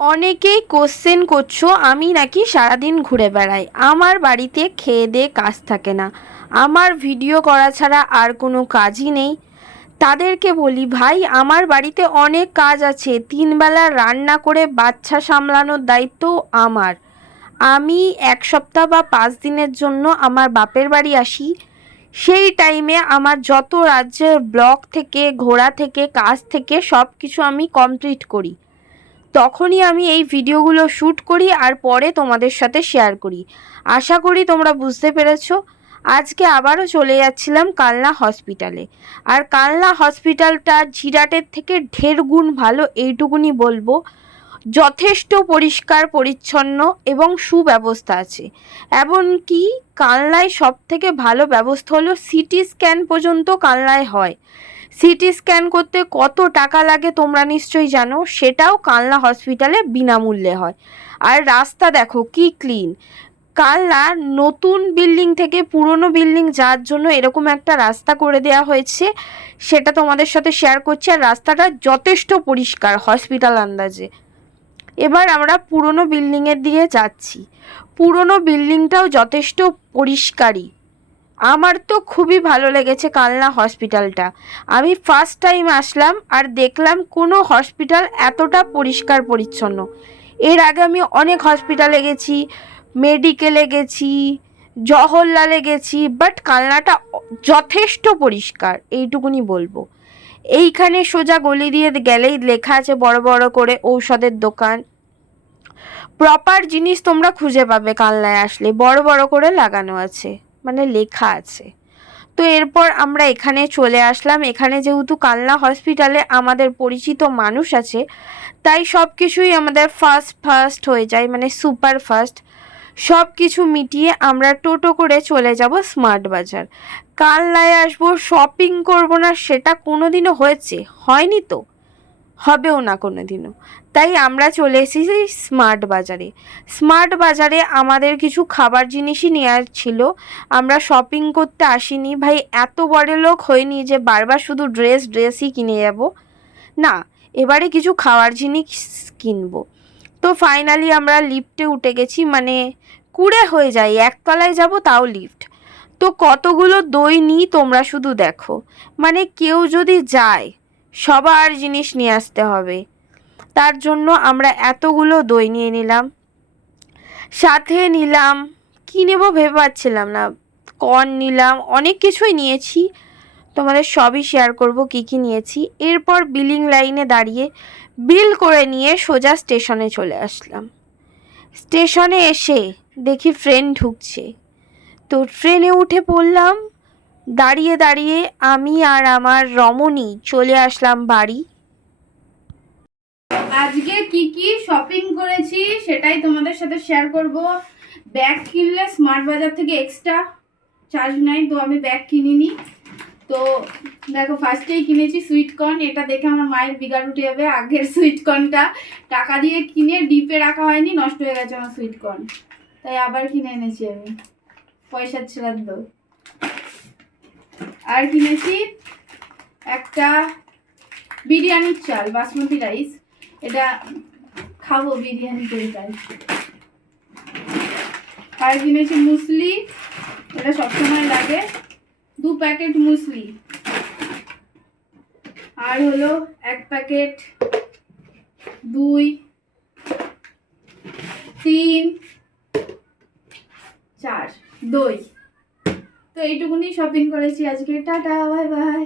অনেকেই কোশ্চেন করছো আমি নাকি সারাদিন ঘুরে বেড়াই, আমার বাড়িতে খেয়ে দেয়ে কাজ থাকে না, আমার ভিডিও করা ছাড়া আর কোনো কাজই নেই। তাদেরকে বলি, ভাই আমার বাড়িতে অনেক কাজ আছে, 3 বেলা রান্না করে বাচ্চা সামলানোর দায়িত্ব আমার। আমি 1 সপ্তাহ বা 5 দিনের জন্য আমার বাপের বাড়ি আসি। সেই টাইমে আমার যত রাজ্যের ব্লগ থেকে, ঘোরা থেকে, কাজ থেকে সব কিছু আমি কমপ্লিট করি। তখনই আমি এই ভিডিওগুলো শ্যুট করি আর পরে তোমাদের সাথে শেয়ার করি। আশা করি তোমরা বুঝতে পেরেছো। আজকে আবারও চলে যাচ্ছিলাম কালনা হসপিটালে। আর কালনা হসপিটালটা জিরাটের থেকে 1.5 গুণ ভালো, এইটুকুনি বলবো। যথেষ্ট পরিষ্কার পরিচ্ছন্ন এবং সুব্যবস্থা আছে। এমনকি কালনায় সবথেকে ভালো ব্যবস্থা হলো সিটি স্ক্যান পর্যন্ত কালনায় হয়। সিটি স্ক্যান করতে কত টাকা লাগে তোমরা নিশ্চয়ই জানো, সেটাও কালনা হসপিটালে বিনামূল্যে হয়। আর রাস্তা দেখো কি ক্লিন। কালনা নতুন বিল্ডিং থেকে পুরনো বিল্ডিং যাওয়ার জন্য এরকম একটা রাস্তা করে দেওয়া হয়েছে, সেটা তোমাদের সাথে শেয়ার করছি। আর রাস্তাটা যথেষ্ট পরিষ্কার হসপিটাল আন্দাজে। এবার আমরা পুরনো বিল্ডিংয়ের দিকে যাচ্ছি। পুরনো বিল্ডিংটাও যথেষ্ট পরিষ্কারই। আমার তো খুবই ভালো লেগেছে কালনা হসপিটালটা। আমি ফার্স্ট টাইম আসলাম আর দেখলাম কোনো হসপিটাল এতটা পরিষ্কার পরিচ্ছন্ন। এর আগে আমি অনেক হসপিটালে গেছি, মেডিকেলে গেছি, জওহরলালে গেছি, বাট কালনাটা যথেষ্ট পরিষ্কার, এইটুকুনি বলবো। এইখানে সোজা গলি দিয়ে গেলেই লেখা আছে বড় বড় করে ঔষধের দোকান। প্রপার জিনিস তোমরা খুঁজে পাবে কালনায় আসলে, বড় বড় করে লাগানো আছে, মানে লেখা আছে। তো এরপর আমরা এখানে চলে আসলাম। এখানে যেহেতু কালনা হসপিটালে আমাদের পরিচিত মানুষ আছে, তাই সব কিছুই আমাদের ফার্স্ট হয়ে যায়, মানে সুপার ফাস্ট। সব কিছু মিটিয়ে আমরা টোটো করে চলে যাব স্মার্ট বাজার। কালনায় আসবো, শপিং করব না সেটা কোনোদিনও হয়নি তো, হবেও না কোনোদিনও। তাই আমরা চলে এসেছি স্মার্ট বাজারে। স্মার্ট বাজারে আমাদের কিছু খাবার জিনিসই নেওয়ার ছিল। আমরা শপিং করতে আসিনি ভাই, এত বড় লোক হয়নি যে বারবার শুধু ড্রেসই কিনে যাব। না, এবারে কিছু খাওয়ার জিনিস কিনবো। তো ফাইনালি আমরা লিফটে উঠে গেছি, মানে কুড়ে হয়ে যায়, একতলায় যাব তাও লিফট। তো কতগুলো দই নিই তোমরা শুধু দেখো, মানে কেউ যদি যায় সবার জিনিস নিয়ে আসতে হবে। তার জন্য আমরা এতগুলো দই নিয়ে নিলাম। সাথে নিলাম, কী নেবো ভেবে পাচ্ছিলাম না, কর্ন নিলাম, অনেক কিছুই নিয়েছি। তোমাদের সবই শেয়ার করব কি কি নিয়েছি। এরপর বিলিং লাইনে দাঁড়িয়ে বিল করে নিয়ে সোজা স্টেশনে চলে আসলাম। স্টেশনে এসে দেখি ট্রেন ঢুকছে, তো ট্রেনে উঠে পড়লাম। দাঁড়িয়ে দাঁড়িয়ে আমি আর আমার রমণী চলে আসলাম বাড়ি। আজকে কি কি শপিং করেছি সেটাই তোমাদের সাথে শেয়ার করব। ব্যাগ কিনলে স্মার্ট বাজার থেকে এক্সট্রা চার্জ নেয়, তো আমি ব্যাগ কিনিনি। তো দেখো ফার্স্টেই কিনেছি সুইট কর্ন। এটা দেখে আমার মায়ের বিগাড় উঠে যাবে। আগের সুইট কর্নটা টাকা দিয়ে কিনে ডিপে রাখা হয়নি, নষ্ট হয়ে গেছে আমার সুইট কর্ন, তাই আবার কিনে এনেছি আমি, পয়সার শ্রাদ্ধ। আর কিনেছি একটা বিরিয়ানির চাল, বাসমতি রাইস, এটা খাবো বিরিয়ানি করে তাই। আর কিনেছি মুসলি, এটা সবসময় লাগে, 2 প্যাকেট মুসলি। আর হলো 1 প্যাকেট, 2, 3, 4 দই। তো এইটুকুনি শপিং করেছি আজকে। Tata, bye bye.